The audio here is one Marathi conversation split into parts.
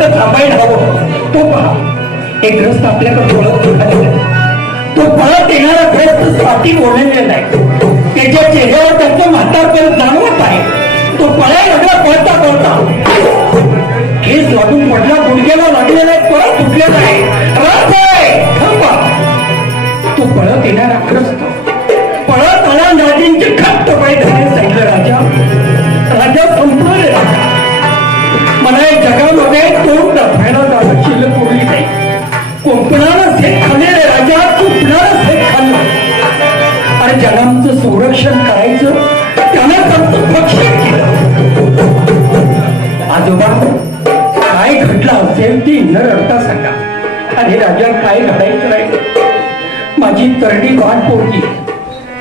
कुठं थांबायला हवं. तो पहा एक ग्रस्त आपल्याकडे तो पळत येणारा ग्रस्त साठी ओढलेला आहे. त्याच्या चेहऱ्यावर त्याचं म्हातारपण जाणवत आहे. तो पळायला लागला पळता पळता केस वाटून पडला, गुडघ्याला लागलेला आहे, परत तुटलेला आहे. तो पळत येणारा ग्रस्त पळत आला. राजेंचे खट्ट पाय धरले. सांगितलं राजा संपलं. मला जगामध्ये तोंड दाखवायला जागा शिल्लक उरली नाही. कोकणाला शेत खाल्ले राजा, कुठणाला शेत खाल्लं. आणि जगांचं संरक्षण करायचं त्यानं फक्त भक्षण केलं. आजोबा काय घडलं असेल ती न रडता सांगा. आणि राजा काय घडायचं नाही. माझी तरडी वाट पोरगी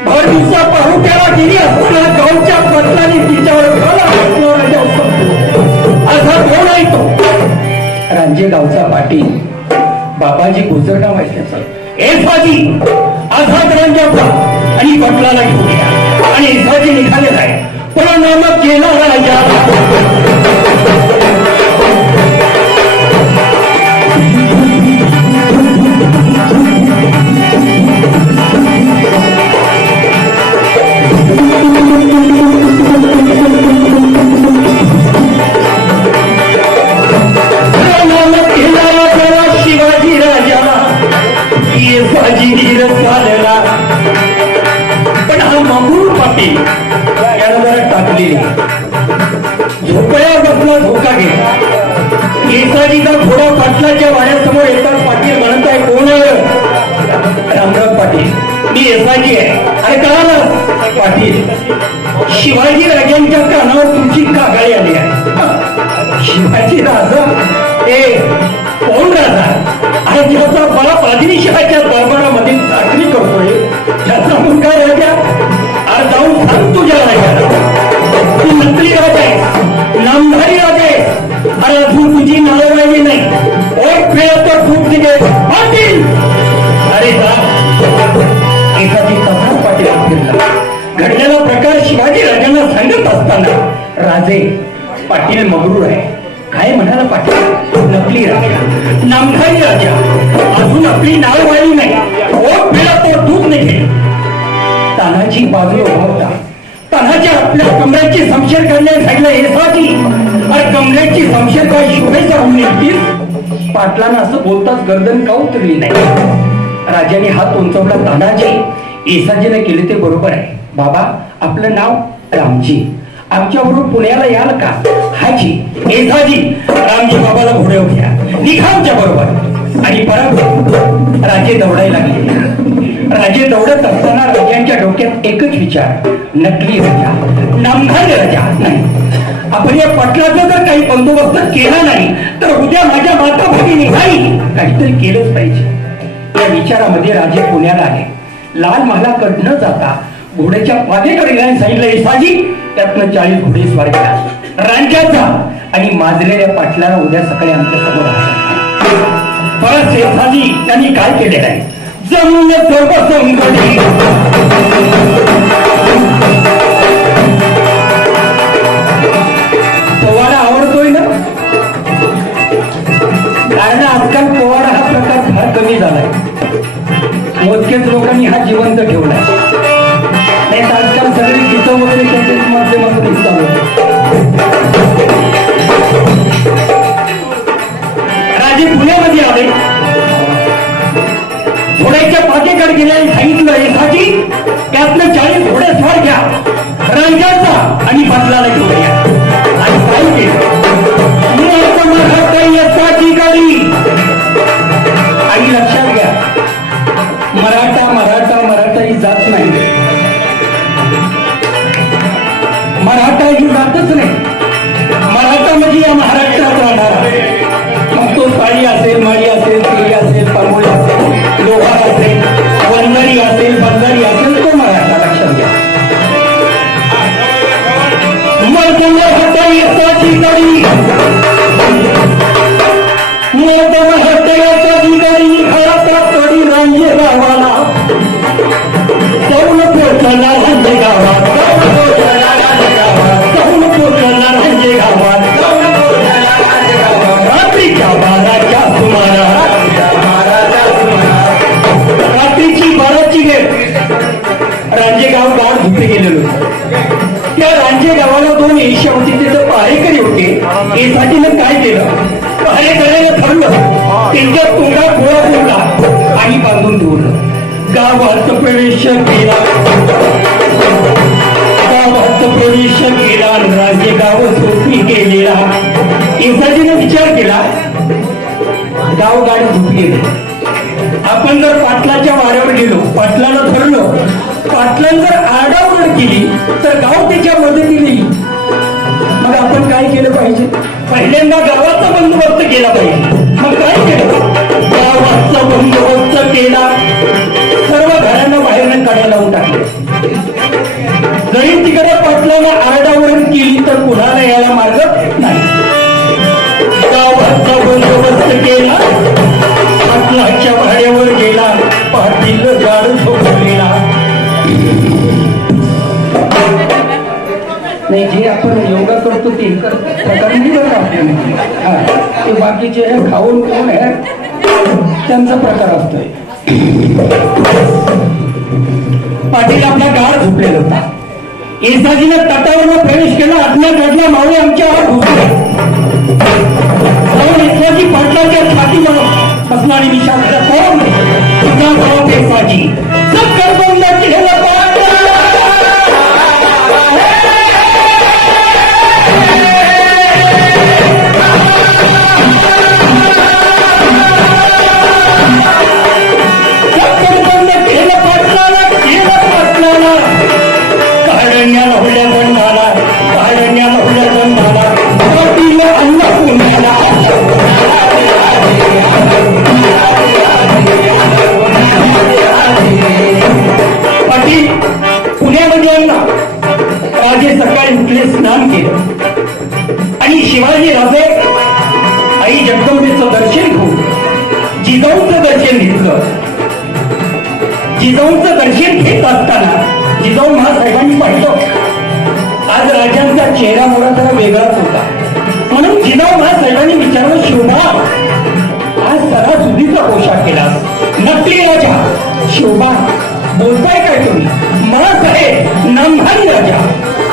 भर दिवसा पाहुट्याला गेली असताना गावच्या पत्राने तिच्यावर असा कोण आहे तो? रांजे गावचा पाटील बाबाजी गुजरगाव आहे त्याचा. एसाजी आझाद रांजाचा आणि पटलाला घेऊन या. आणि एसाजी निघालेला आहे. पण नामक केला राजा. शिवाजी राजा पण हा मामूर पाटील याला जरा टाकली. झोपया बसला धोका घेतला. केसाजीचा घोडा पाटलाच्या वाड्यासमोर येतात. पाटील म्हणत आहे कोण? रामराव पाटील. मी एसाजी आहे. अरे कळालं पाटील? शिवाजी राजांच्या कानावर तुमची कागाळी आली आहे. शिवाजी राजा हे कोण राजा? आणि ज्याचा बाप आदिलशहाच्या दरबारामध्ये चाकरी करतोय त्याचा मुलगा राजा. आज जाऊन सांग तुझ्या राजाला तू नकली राजा आहे, नामधारी राजा आहे. अरे अजून तुझी नाव राहिली नाही. ओळख मिळत तर खूप दिले पाटील. अरे एखादी कथा पाटील घडलेला प्रकार शिवाजी राजांना सांगत असताना राजे पाटील मगरूर आहे. काय म्हणाला पाटील? नकली राजा, नामधारी राजा. अजून आपली नाव वाढली नाही. ओळख मिळत तर दूध निघेल. तानाची बाजू उभारता तानाच्या आपल्या कमरेची समशेर करण्यास सांगितलं. एसाची अरे कमरेची समशेर काय शुभेच्छा होऊन निघतील? पाटलानं असं बोलताच गर्दन का उतरली नाही. राजाने हात उंचवला. तानाजी एसाजीने केले ते बरोबर आहे. बाबा आपलं नाव रामजी. आमच्याबरोबर पुण्याला याल का? हाजी. एसाजी रामजी बाबाला घोड्यावर घ्या. निघा आमच्या बरोबर. आणि परत राजे दौडायला लागले. राजे दौडत असताना राजांच्या डोक्यात एकच विचार. नकली राजा, नामधारी राजा नाही. आपण या पटलाचा जर काही बंदोबस्त केला नाही तर उद्या माझ्या माता भगिनी नाही. काहीतरी केलंच पाहिजे. या विचारामध्ये राजे पुण्याला आले. लाल महालाकडे न जाता घोड्याच्या पाठीकडे गेल्याने सांगितलं एसाजी त्यातनं 40 घोडे स्वार केला. रांजाचा आणि माजलेल्या पाटलाला उद्या सकाळी आमच्या समोर आला. परत एसाजी त्यांनी काय केलेलं आहे? जमून पोवाडा आवडतोय ना? कारण आजकाल पोवाडा हा प्रकार फार कमी झालाय. मोजकेच लोकांनी हा जिवंत ठेवलाय. नाही तर आजकाल सगळी गीतं वगैरे त्याच्याच माध्यमातून चालू. राजे पुण्यामध्ये आले. घोड्याच्या पाठीकडे गेले. सांगितलं एसाजी त्यातलं 40 घोडे स्वार घ्या. रांजाचा आणि पाटलाला घेऊन या. आणि काय केलं? एसाची गाडी. आणि लक्षात घ्या मराठा मराठा मराठा ही जात नाही. मराठा ही जातच नाही. मराठा म्हणजे या महाराष्ट्रात राहणारा. मग तो साडी असेल, माळी असेल, पिळी असेल, पांगोळी असेल, लोहार असेल, वंजारी असेल, बंजारी असेल, तो मराठा. लक्षात घ्या. एसाची गाडी घराचा तोडी रांजे गावाला जाऊन पोचला. रांजे गावात जाऊन पोचला. रांजे गावात रात्री एसाजीच्या गावाला 2 एशियावतीचे पहारेकरी होते. एसाजीनं काय केलं, पहारेकऱ्याने ठरलं, त्यांच्या तोंडात गोळा फोडला आणि बांधून ठेवलं. गावात प्रवेश केला, गावात प्रवेश केला, राज्य गाव झोपी गेलेला. एसाजीने विचार केला, गाव गाडी झोपली गेली. आपण जर पाटलाच्या वाऱ्यावर गेलो, पाटलाला धरलं, पाटलानं जर आरडाओरड केली तर गाव त्याच्या मदतीला येईल. मग आपण काय केलं पाहिजे, पहिल्यांदा गावाचा बंदोबस्त केला पाहिजे. मग काय केलं, गावाचा बंदोबस्त केला, सर्व घरांना बाहेरनं काढायला लावून टाकले. जरी तिकडे पाटलाने आरडाओरड केली तर कुणाला यायला मार्ग नाही. गावाचा बंदोबस्त केला, पाटलाच्या भाड्यावर गेला, पाटील गाड झोपलेला. नाही, जे आपण योगा करतो ते प्रकारांनी बघा आपल्याला, ते बाकीचे खाऊन पिऊन आहे त्यांचा प्रकार असतोय. पाटील आपला गाड झोपलेला होता. एसाजीने तटावरनं प्रवेश केला, आज्ञा काढला, मावळे आमच्यावर घुसले. एसाजी पाटलाच्या छातीवर बसला आणि विचार कोण तुझा भाव एसाजी चक्कर बंद केलं. सकाळी उठले, स्नान केलं आणि शिवाजी राजे आई जगदंबेचं दर्शन घेऊन जिजाऊचं दर्शन घेतलं. जिजाऊचं दर्शन घेत असताना जिजाऊ महासाहेबांनी पाहिलं, आज राजांचा चेहरा मोडा जरा वेगळाच होता. म्हणून जिजाऊ महासाहेबांनी विचारलं, शोभा आज सणासुदीचा पोशाख केला, नकली राजा. शोभा बोलताय काय तुम्ही, महासाहेब नामधारी राजा.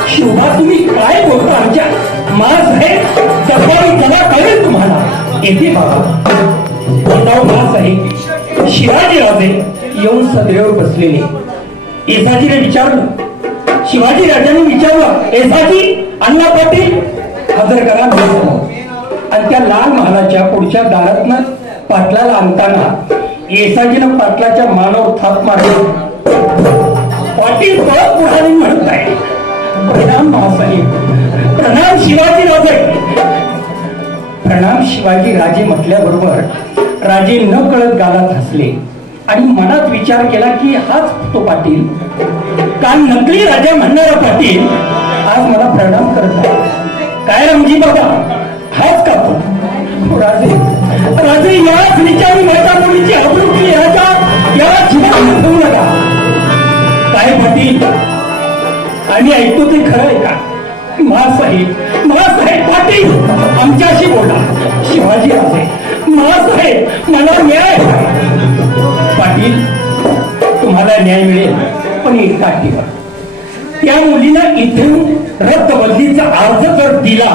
शोभा तुम्ही काय बोलता, आमच्या महासाहेब दबावी जमा कळेल तुम्हाला. येथे बाबा जिजाऊ महासाहेब शिवाजी राजे येऊन सदैवर बसलेले. एसाजीने विचारलं, शिवाजी राजांनी विचारलं, एसाजी अण्णा पाटील हजर करा. आणि त्या लाल महालाच्या पुढच्या दारातनं पाटलाला आणताना एसाजीनं पाटलाच्या मानावर थाप मारली. पाटील परत पुढारी म्हणताय, प्रणाम महासाहेब, प्रणाम शिवाजी राजे. प्रणाम शिवाजी राजे म्हटल्याबरोबर राजे न कळत गालात हसले आणि मनात विचार केला की हाच तो पाटील, काल नकली राजा म्हणणारा पाटील आज मला प्रणाम करत आहे. काय रामजी बाबा, हाच का तो? राजे राजे याच विचारी माझ्या मुलीची आबरू केली, या जीवात ठेवू नका. काय पाटील, आणि ऐकतो ते खरं आहे का? महासाहेब महासाहेब पाटील आमच्याशी बोला. शिवाजी राजे, महासाहेब मला न्याय. पाटील तुम्हाला न्याय मिळेल, पण एक अटीवर, त्या मुलीनं इथून रद्दबदलीचा अर्ज जर दिला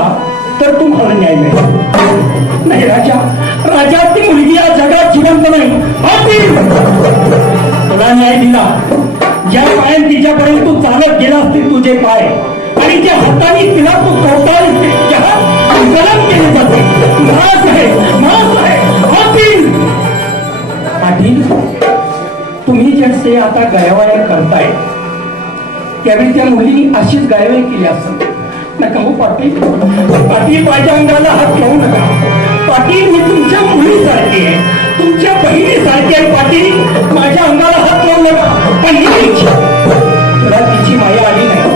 तर तुम्हाला न्याय मिळेल. नाही राजा, राजा ती मुलगी या जगात जिवंत नाही. पाटील तुला न्याय दिला, ज्या पायाने तिच्यापर्यंत तू चालत गेला असतील तुझे पाय, आणि ज्या हाताने तिला तू कवटाळीस गलम केले जाते. पाटील पाटील तुम्ही जसे आता गायवाया करताय त्यावेळी त्या मुलीने अशीच गायवाई केली असं नका हो पाटील. पाटील माझ्या अंगाला हात ठेवू नका. पाटील मी तुमच्या मुलीसारखी आहे, तुमच्या बहिणीसारखी आहे. पाटील माझ्या अंगाला हात ठेवू नका. पण तुला तिची माया आली नाही.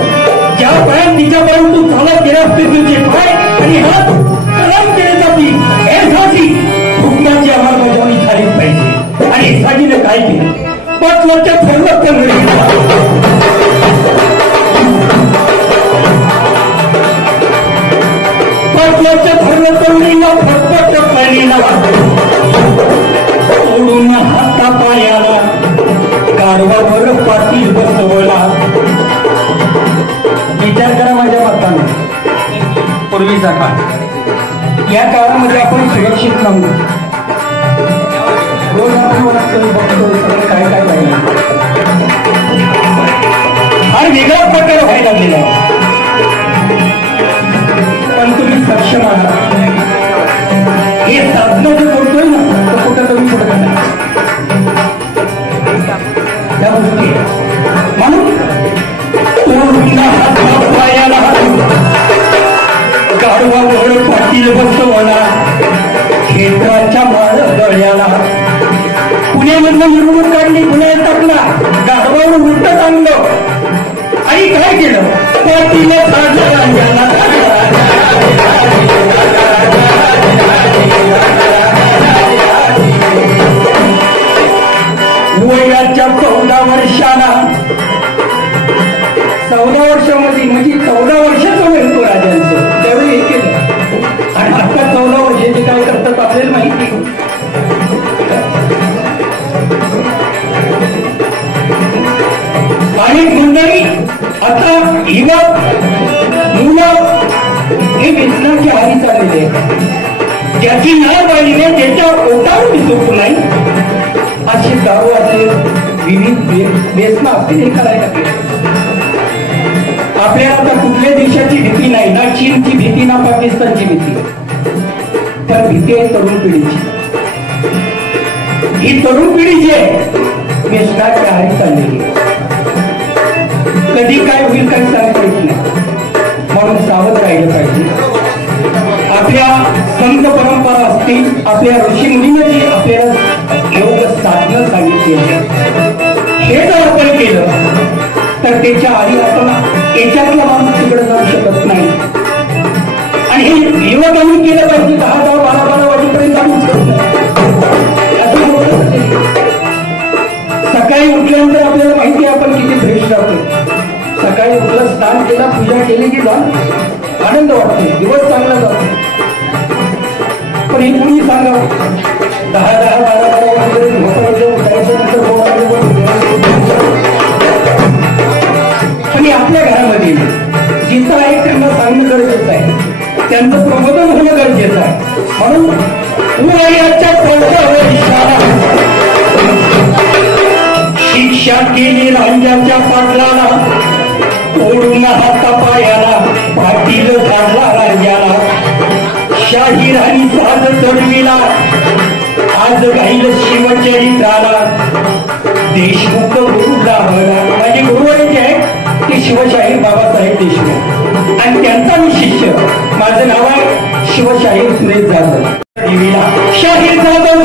ज्या पायात तिच्यापर्यंत तू चालत गेला असते तुझे पाय आणि हात कलम केले जातील. एसाजी हुकमाची अंमलबजावणी झालीच पाहिजे. आणि एसाजीने काय केलं, 5 वर्ष संरक्षण धर्मचंडीला फटफट पाणीला ओढून हाता पायाला गाढवावर पाटील बसवला. विचार करा माझ्या पूर्वीचा काळ. या काळामध्ये आपण सुरक्षित नव्हतो. रोज आपण बघतो सगळं काय काय पाहिजे हा वेगळा प्रकार व्हायला लागलेला आहे. पण तुम्ही सक्षम आहात. हे साधनं जे बोलतोय ना तर कुठं कमी पडत नाही त्या गोष्टी म्हणून गाढवावर पाटील बसवला क्षेत्राच्या माळ गळ्याला. पुण्यामधनं मिरवणूक काढली, पुण्यात टाकला, गाढवावर उलट आणलं आणि काय केलं पाटील वयाच्या 14 वर्षाला 14 वर्षामध्ये म्हणजे 14 वर्षाचं वय होतं राजांचं त्यावेळी हे केलं. आणि आता 14 वर्षाचे काय करतात आपल्याला माहिती. आणि मंडळी आता युवक मुलं हे व्यसनाची हारी चाललेली आहे. ज्याची नाव पाहिली नाही त्याच्या पोटावर दिसत नाही अशी दारू असेल विविध व्यसनं असतील हे करायला लागले. आपल्याला आता कुठल्या देशाची भीती नाही, ना चीनची भीती ना पाकिस्तानची भीती, तर भीती आहे तरुण पिढीची. ही तरुण पिढी जी आहे व्यसनाच्या आहारी चाललेली. कधी काय होईल काही सांगता येत नाही. म्हणून सावध राहिलं पाहिजे. आपल्या संत परंपरा असतील, आपल्या ऋषी मुनींनी जी आपल्याला योग साधनं सांगितली हे जर आपण केलं तर त्याच्या आधी आपण याच्यातला माणूस तिकडे जाऊ शकत नाही. आणि हे युवक आम्ही केलं पाहिजे 10, 12 वाजेपर्यंत जाऊ शकत नाही असं होतं. सकाळी उठल्यानंतर आपल्याला माहिती आहे आपण किती फ्रेश राहतो. सकाळी उठलं, स्नान केला, पूजा केली की जाऊन आनंद वाटतो, दिवस चांगला जातो. पण हे कुणी सांगावं 10, 12 वाजेपर्यंत झोपायचं, उठायचं, आणि आपल्या घरामध्ये जिथं आहे त्यांना सांगणं गरजेचं आहे, त्यांचं प्रबोधन होणं गरजेचं आहे. म्हणून शिक्षा केली रांजाच्या पाटलाला, ओढून हातापायाला पाटील काढला राजाला. शाहीर आणि साध चढविला आज गाईल शिवचरित्राला. देशमुख गुरुला हळा, माझे गुरुवारी जे आहे ते शिवशाहीर बाबासाहेब देशमुख आणि त्यांचा मी शिष्य. माझं नाव आहे शिवशाहीर सुरेश जाधव. शाहीर जाधव